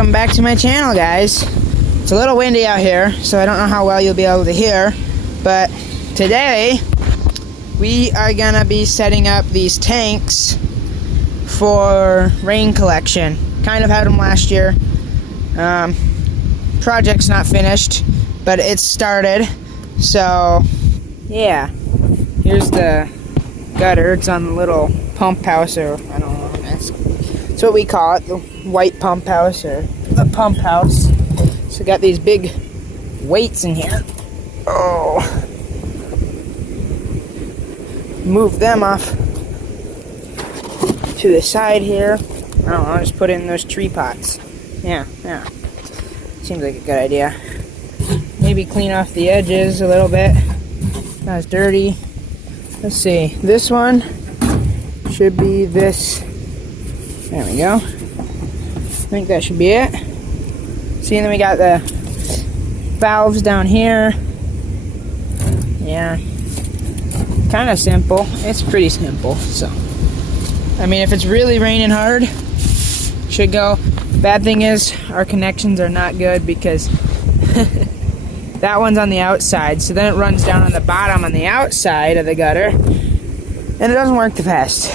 Welcome back to my channel, guys. It's a little windy out here, so I don't know how well you'll be able to hear, but today we are gonna be setting up these tanks for rain collection. Kind of had them last year. Project's not finished, but it's started. So yeah, here's the gutter. It's on the little pump house, or I don't know, that's what we call it, the white pump house, or the pump house. So got these big weights in here. Oh, move them off to the side here. I don't know, just put it in those tree pots. Yeah. Seems like a good idea. Maybe clean off the edges a little bit. That's dirty. Let's see. This one should be this. There we go. I think that should be it. See, and then we got the valves down here. Yeah. Kind of simple. It's pretty simple. So, I mean, if it's really raining hard, should go. Bad thing is, our connections are not good because that one's on the outside, so then it runs down on the bottom on the outside of the gutter, and it doesn't work the best.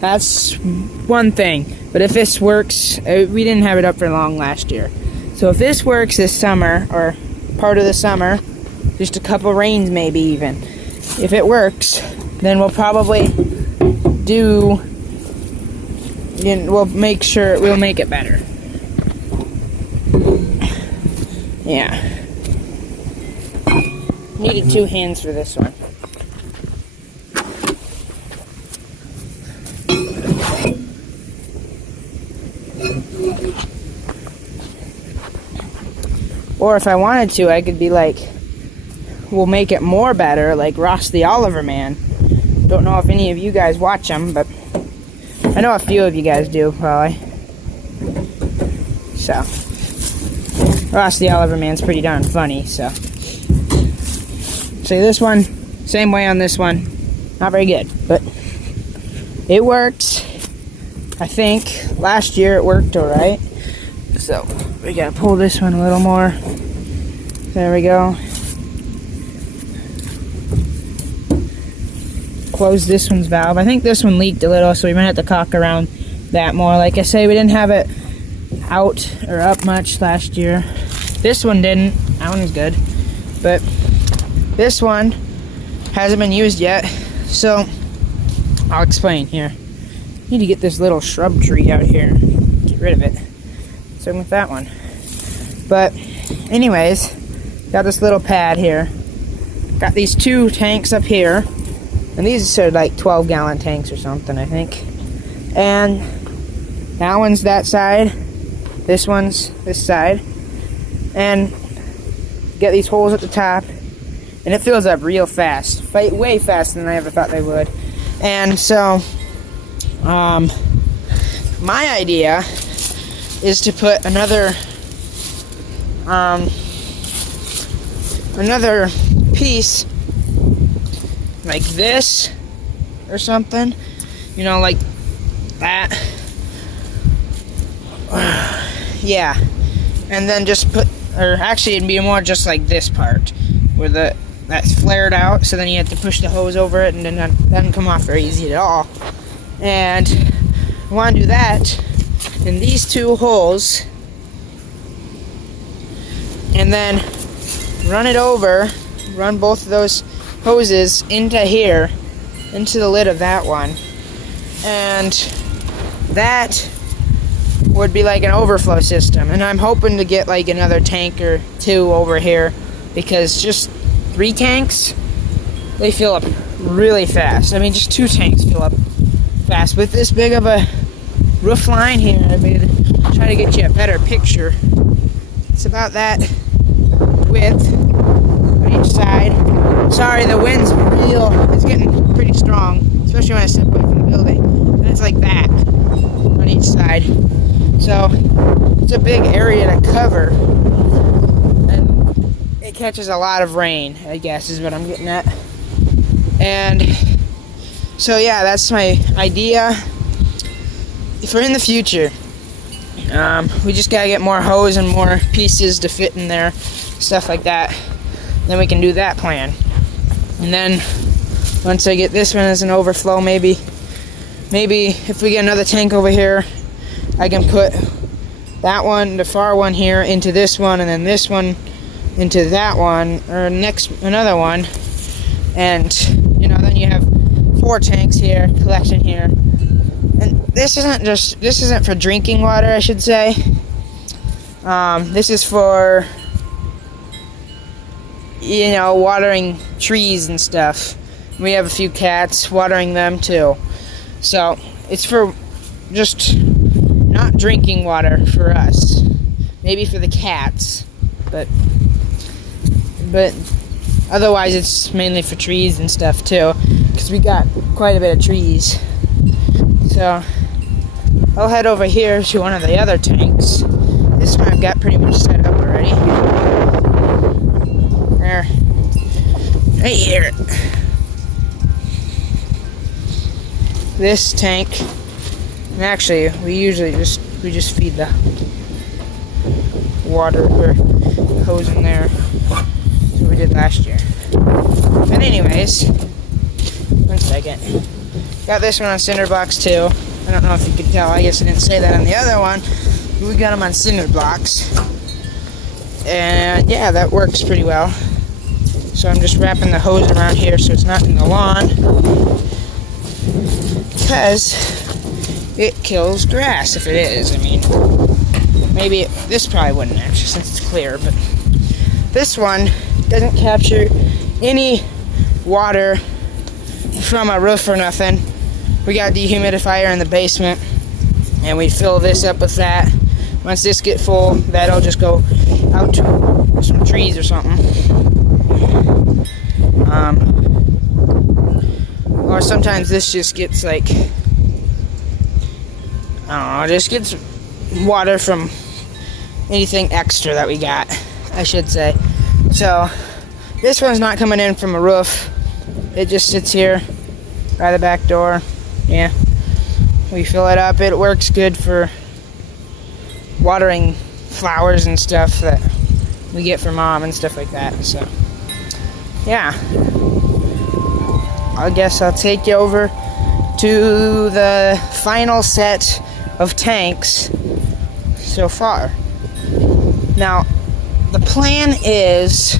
That's one thing. But if this works, we didn't have it up for long last year. So if this works this summer, or part of the summer, just a couple rains maybe even, if it works, then we'll probably we'll make it better. Yeah. Needed 2 hands for this one. Or if I wanted to, I could be like, we'll make it more better, like Ross the Oliver Man. Don't know if any of you guys watch him, but I know a few of you guys do, probably. So, Ross the Oliver Man's pretty darn funny, so. See, this one, same way on this one. Not very good, but it works. I think last year it worked alright. So, we gotta pull this one a little more. There we go. Close this one's valve. I think this one leaked a little, so we might have to caulk around that more. Like I say, we didn't have it out or up much last year. This one didn't. That one was good. But this one hasn't been used yet, so I'll explain here. Need to get this little shrub tree out here. Get rid of it. Same with that one. But anyways, got this little pad here. Got these 2 tanks up here. And these are like 12-gallon tanks or something, I think. And that one's that side. This one's this side. And get these holes at the top. And it fills up real fast. Way faster than I ever thought they would. And so, my idea is to put another piece like this or something, you know, like that. Yeah, and then just put, or actually it'd be more just like this part where that's flared out, so then you have to push the hose over it, and then that doesn't come off very easy at all. And I want to do that in these 2 holes, and then run both of those hoses into here, into the lid of that one, and that would be like an overflow system. And I'm hoping to get like another tank or 2 over here, because just 3 tanks, they fill up really fast. I mean, just 2 tanks fill up fast. With this big of a roof line here, I mean, try to get you a better picture. It's about that width on each side. Sorry, the wind's it's getting pretty strong, especially when I step away from the building. And it's like that on each side. So, it's a big area to cover. And it catches a lot of rain, I guess, is what I'm getting at. And so, yeah, that's my idea for in the future. We just gotta get more hose and more pieces to fit in there, stuff like that. Then we can do that plan. And then once I get this one as an overflow, maybe if we get another tank over here, I can put that one, the far one here, into this one, and then this one into that one, or another one. And then you have 4 tanks here, collection here. And this isn't for drinking water, I should say. This is for watering trees and stuff. We have a few cats, watering them too. So it's for just not drinking water for us. Maybe for the cats, but otherwise it's mainly for trees and stuff too, because we got quite a bit of trees. So I'll head over here to one of the other tanks. This one I've got pretty much set up already. There. Right here. This tank, and actually we just feed the water or hose in there. That's what we did last year. But anyways, one second. Got this one on cinder blocks too. I don't know if you could tell. I guess I didn't say that on the other one. But we got them on cinder blocks. And yeah, that works pretty well. So I'm just wrapping the hose around here so it's not in the lawn. Because it kills grass if it is. I mean, maybe this probably wouldn't actually since it's clear. But this one doesn't capture any water from a roof or nothing. We got a dehumidifier in the basement, and we fill this up with that. Once this gets full, that'll just go out to some trees or something. Or sometimes this just gets like, I don't know, just gets water from anything extra that we got, I should say. So this one's not coming in from a roof. It just sits here by the back door. Yeah, we fill it up. It works good for watering flowers and stuff that we get from Mom and stuff like that. So yeah, I guess I'll take you over to the final set of tanks so far. Now the plan is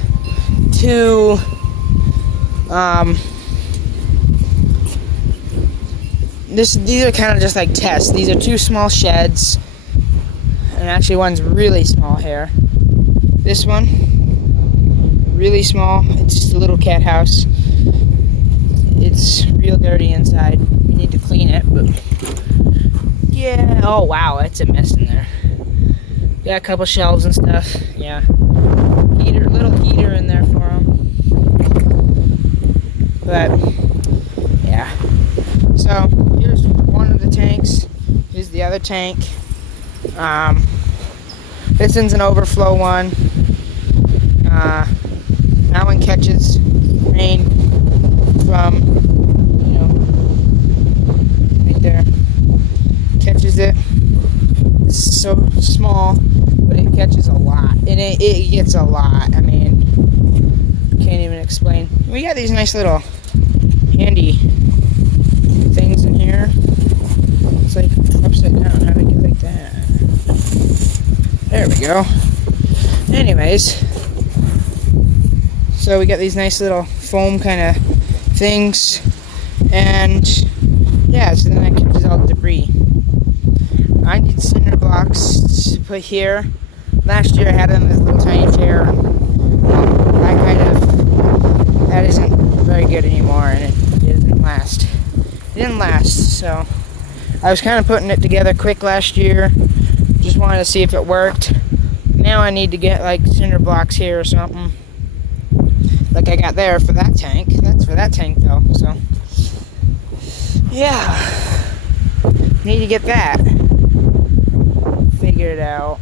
to these are kind of just like tests. These are 2 small sheds, and actually one's really small here. This one, really small. It's just a little cat house. It's real dirty inside. We need to clean it, but yeah. Oh wow, it's a mess in there. Got a couple shelves and stuff. Yeah, little heater in there for them. But yeah. So here's one of the tanks. Here's the other tank. This one's an overflow one. That one catches rain from, right there. Catches it. It's so small, but it catches a lot. And it gets a lot. I mean, can't even explain. We got these nice little handy things in here. It's like upside down. How do I get like that? There we go. Anyways, so we got these nice little foam kind of things, and yeah, so then that catches all the debris. I need cinder blocks to put here. Last year I had them in this little tiny chair. That isn't very good anymore, and it didn't last. It didn't last, so I was kind of putting it together quick last year. Just wanted to see if it worked. Now I need to get like cinder blocks here or something, like I got there for that tank. That's for that tank though, so yeah, need to get that figured out.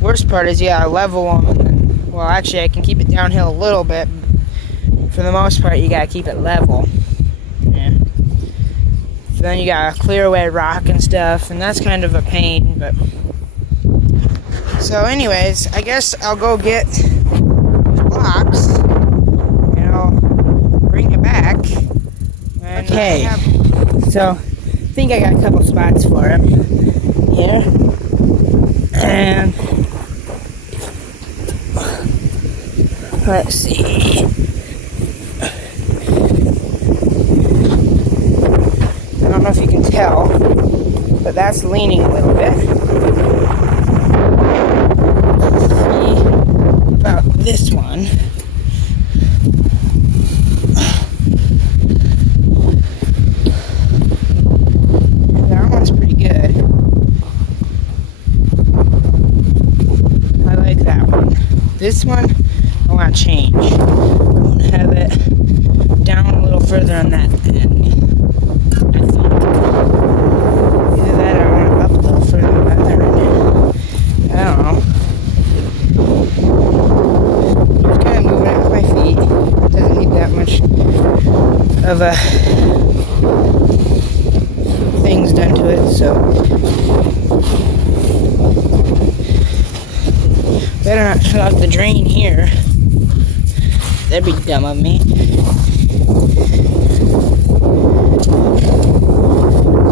Worst part is, yeah, I level them, and then, well, actually I can keep it downhill a little bit. For the most part, you gotta keep it level. Yeah. then you gotta clear away rock and stuff, and that's kind of a pain, but... So anyways, I guess I'll go get those blocks, and I'll bring it back. And okay, so I think I got a couple spots for him here. And let's see. I don't know if you can tell, but that's leaning a little bit. Let's see about this one. That one's pretty good. I like that one. This one, I want to change. I want to have it down a little further on that end. Either that or I want it up a little further on that end. I don't know. Just kind of moving it with my feet. Doesn't need that much of a things done to it, so better not clog the drain here. That'd be dumb of me. Let's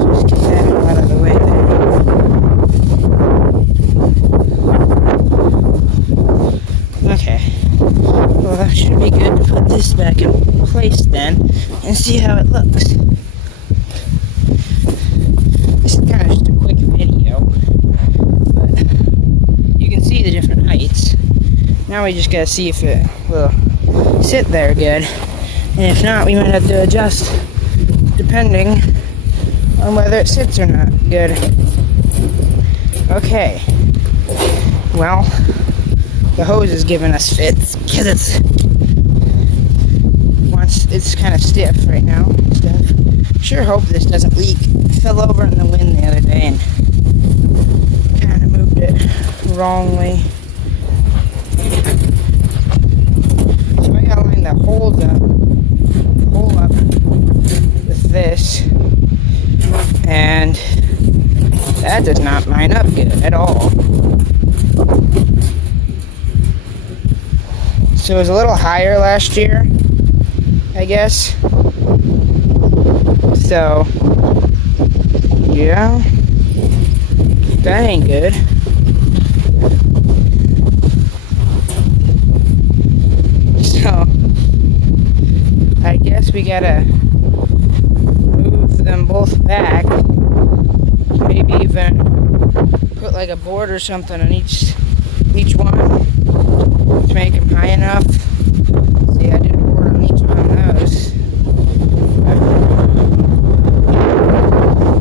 just get that out of the way there. Okay. Well, that should be good to put this back in place then and see how it looks. This is kind of just a quick video, but you can see the different heights. Now we just gotta see if it will sit there good, and if not, we might have to adjust depending on whether it sits or not good. Okay, well, the hose is giving us fits because it's kind of stiff right now and stuff. Sure hope this doesn't leak. I fell over in the wind the other day and kind of moved it wrongly. So I gotta line the hole up with this, and that does not line up good at all. So it was a little higher last year, I guess. So yeah, that ain't good. So I guess we gotta move them both back. Maybe even put like a board or something on each one to make them high enough. See, I did a board on each one of those.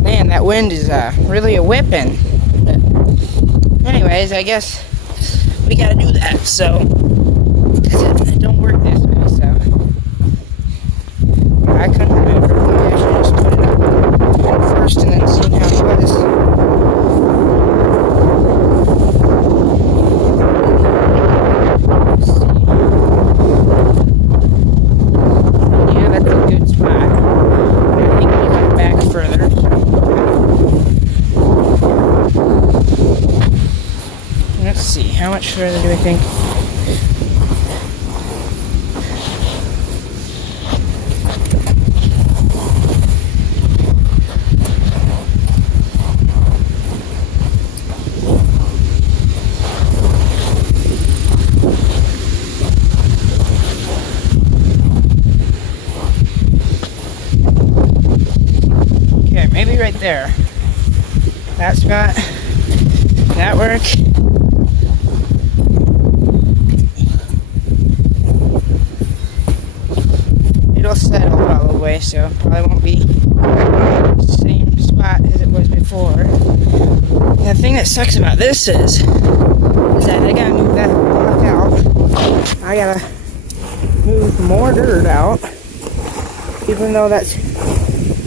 Man, that wind is really a whipping. But anyways, I guess we gotta do that. So it don't work this way. So I couldn't remember. Maybe I should just put it up first and then see how it was. How much further do we think? Okay, maybe right there. That spot. That work? It'll settle probably, so probably won't be the same spot as it was before. The thing that sucks about this is that I gotta move that block out. I gotta move more dirt out, even though that's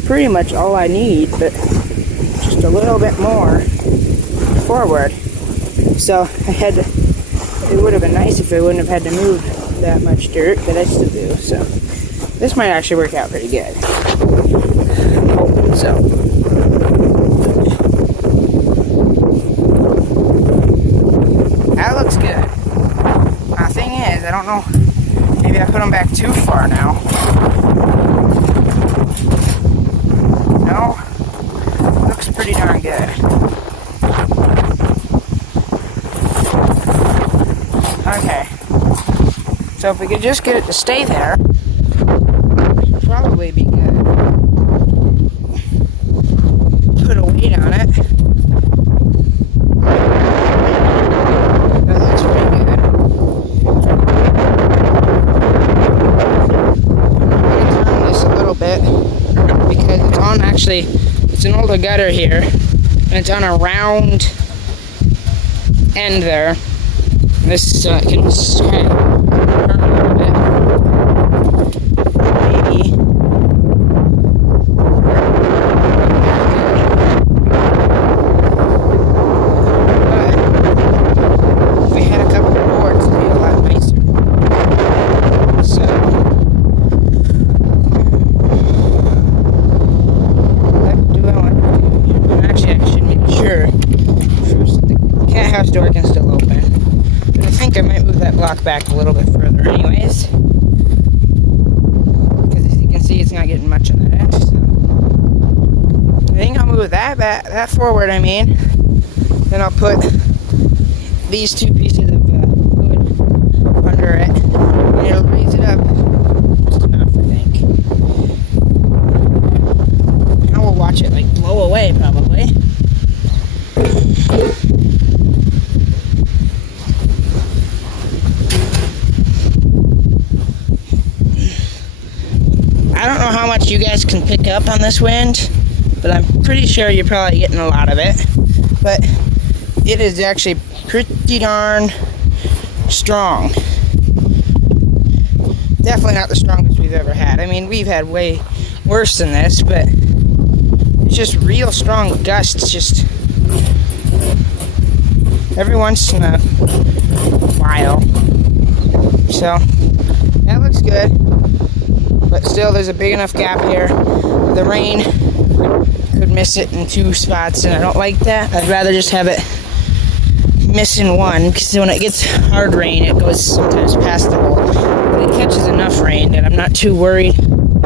pretty much all I need, but just a little bit more forward. So it would have been nice if I wouldn't have had to move that much dirt, but I still do, so this might actually work out pretty good. So that looks good. Now, the thing is, I don't know, maybe I put them back too far now. No? Looks pretty darn good. Okay. So if we could just get it to stay there, it should probably be good. Put a weight on it. That looks pretty good. I'm going to turn this a little bit because it's on it's an older gutter here, and it's on a round end there. This can kind of turn a little bit. Maybe. But if we had a couple of boards, it'd be a lot nicer. So what do I want to do? Actually, I should make sure first the cat house door can still open. I think I might move that block back a little bit further anyways. Because as you can see, it's not getting much on that end. So I think I'll move that forward, Then I'll put these two pieces of wood under it. And it'll raise it up just enough, I think. Now we'll watch it like blow away probably. I don't know how much you guys can pick up on this wind, but I'm pretty sure you're probably getting a lot of it. But it is actually pretty darn strong. Definitely not the strongest we've ever had. We've had way worse than this, but it's just real strong gusts, just every once in a while. So that looks good. But still, there's a big enough gap here. The rain could miss it in two spots, and I don't like that. I'd rather just have it miss in one, because when it gets hard rain, it goes sometimes past the hole. But it catches enough rain that I'm not too worried about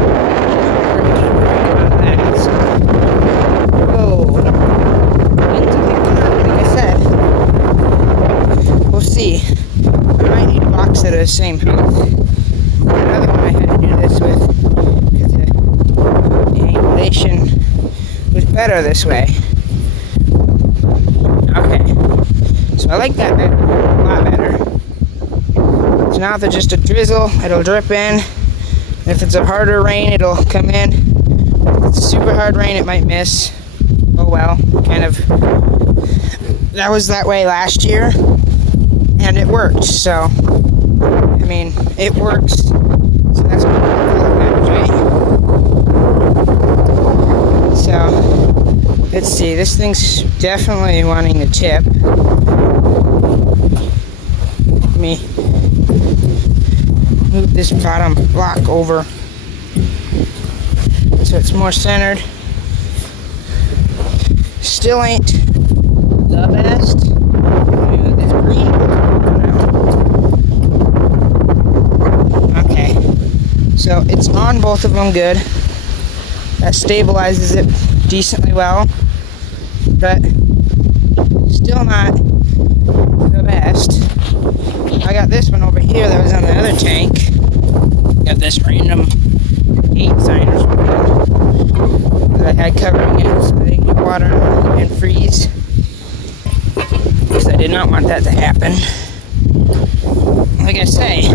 that. So, like I said, we'll see. I might need a box that are the same height. Another one I had to do this with because the angulation was better this way. Okay, so I like that a lot better. So now if it's just a drizzle, it'll drip in. And if it's a harder rain, it'll come in. If it's a super hard rain, it might miss. Oh well, that was that way last year, and it worked, so it works, so that's what matters, right? So, let's see, this thing's definitely wanting to tip. Let me move this bottom block over so it's more centered. Still ain't the best. Let me move this green now. Okay, so it's on both of them good. That stabilizes it decently well, but still not the best. I got this one over here that was on the other tank. Got this random gate sign or something that I had covering it so they can get water and freeze, because I did not want that to happen. Like I say,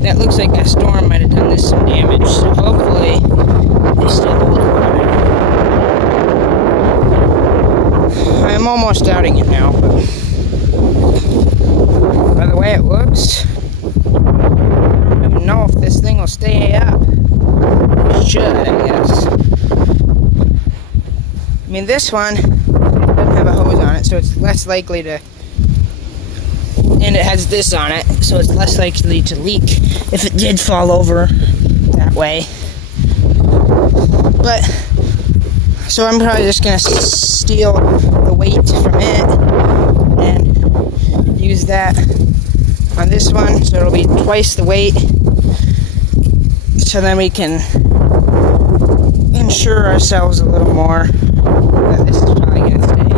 that looks like that storm might have done this some damage, so hopefully they still hold water. I'm almost doubting it now, but by the way it looks, I don't even know if this thing will stay up. It should, I guess. This one doesn't have a hose on it, so it's less likely to, and it has this on it, so it's less likely to leak if it did fall over that way. But So I'm probably just gonna steal the weight from it and use that on this one, so it'll be twice the weight. So then we can ensure ourselves a little more that this is probably gonna stay.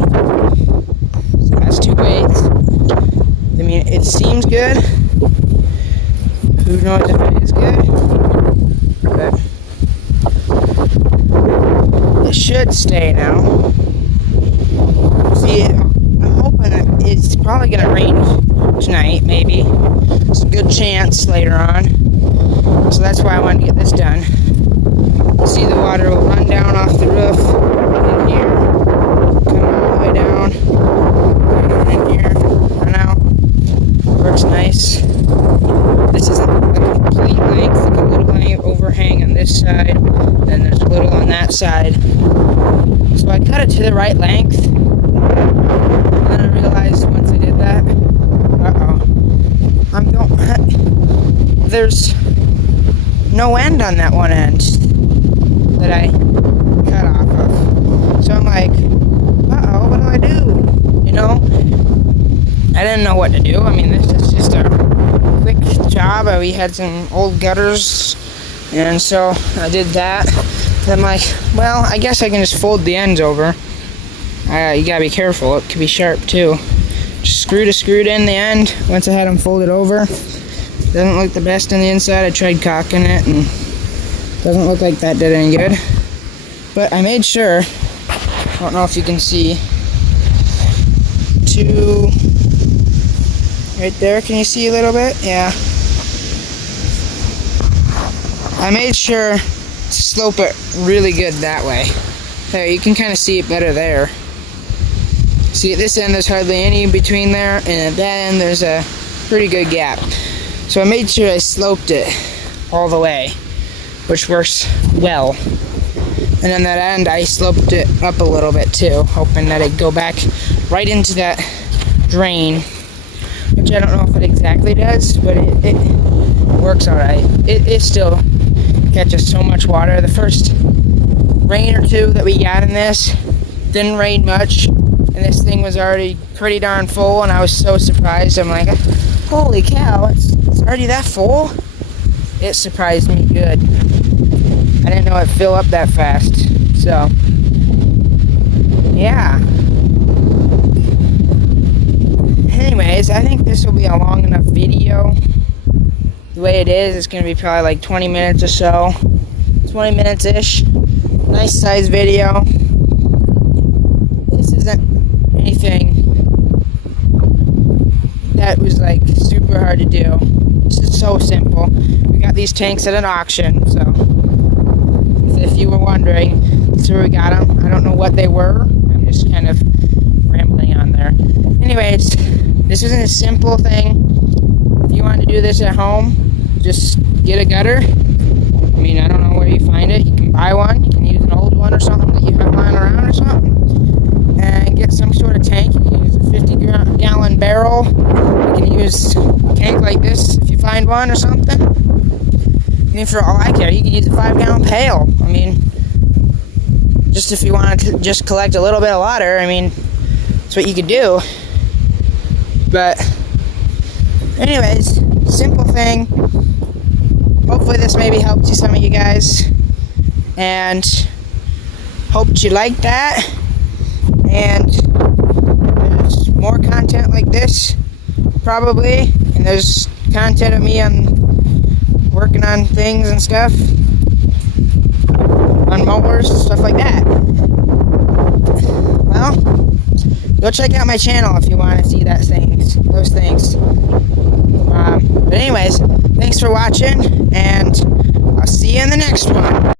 So that's 2 weights. I mean, it seems good. Who knows if it is good? But it should stay now. See, I'm hoping that it's probably gonna rain tonight, maybe. It's a good chance later on. So that's why I wanted to get this done. See, the water will run down off the roof in here, come all the way down, in here, run out. Works nice. This isn't a complete length, like a little overhang on this side, then there's a little on that side. So I cut it to the right length, and then I realized once I did that, there's no end on that one end that I cut off of. So I'm like, what do I do? You know? I didn't know what to do. I mean, this is just a quick job. We had some old gutters, and so I did that. Then I'm like, well, I guess I can just fold the ends over. You gotta be careful. It could be sharp too. Just screwed in the end once I had them folded over. Doesn't look the best on the inside. I tried caulking it, and doesn't look like that did any good. But I made sure, I don't know if you can see, to right there. Can you see a little bit? Yeah. I made sure to slope it really good that way. There, you can kind of see it better there. See, at this end there's hardly any in between there, and at that end there's a pretty good gap. So I made sure I sloped it all the way, which works well. And then that end I sloped it up a little bit too, hoping that it'd go back right into that drain, which I don't know if it exactly does, but it works alright. It still catches so much water. The first rain or two that we got in this didn't rain much, and this thing was already pretty darn full, and I was so surprised. I'm like, holy cow, it's already that full? It surprised me good. I didn't know it'd fill up that fast. So, yeah. Anyways, I think this will be a long enough video. The way it is, it's going to be probably like 20 minutes or so. 20 minutes-ish. Nice size video. This isn't anything that was like super hard to do. This is so simple. We got these tanks at an auction, so if you were wondering, that's where we got them. I don't know what they were. I'm just kind of rambling on there. Anyways, this isn't a simple thing. If you want to do this at home, just get a gutter. I mean, I don't know where you find it. You can buy one. You can use an old one or something that you have lying around or something. And get some sort of tank. You can use a 50-gallon barrel. You can use a tank like this if you find one or something. I mean, for all I care, you can use a 5-gallon pail. I mean, just if you want to just collect a little bit of water, I mean, that's what you could do. But anyways, simple thing. Hopefully this maybe helped you, some of you guys, and hoped you liked that. And there's more content like this probably, and there's content of me on working on things and stuff, on mowers and stuff like that. Well, go check out my channel if you want to see those things. But anyways, thanks for watching, and I'll see you in the next one.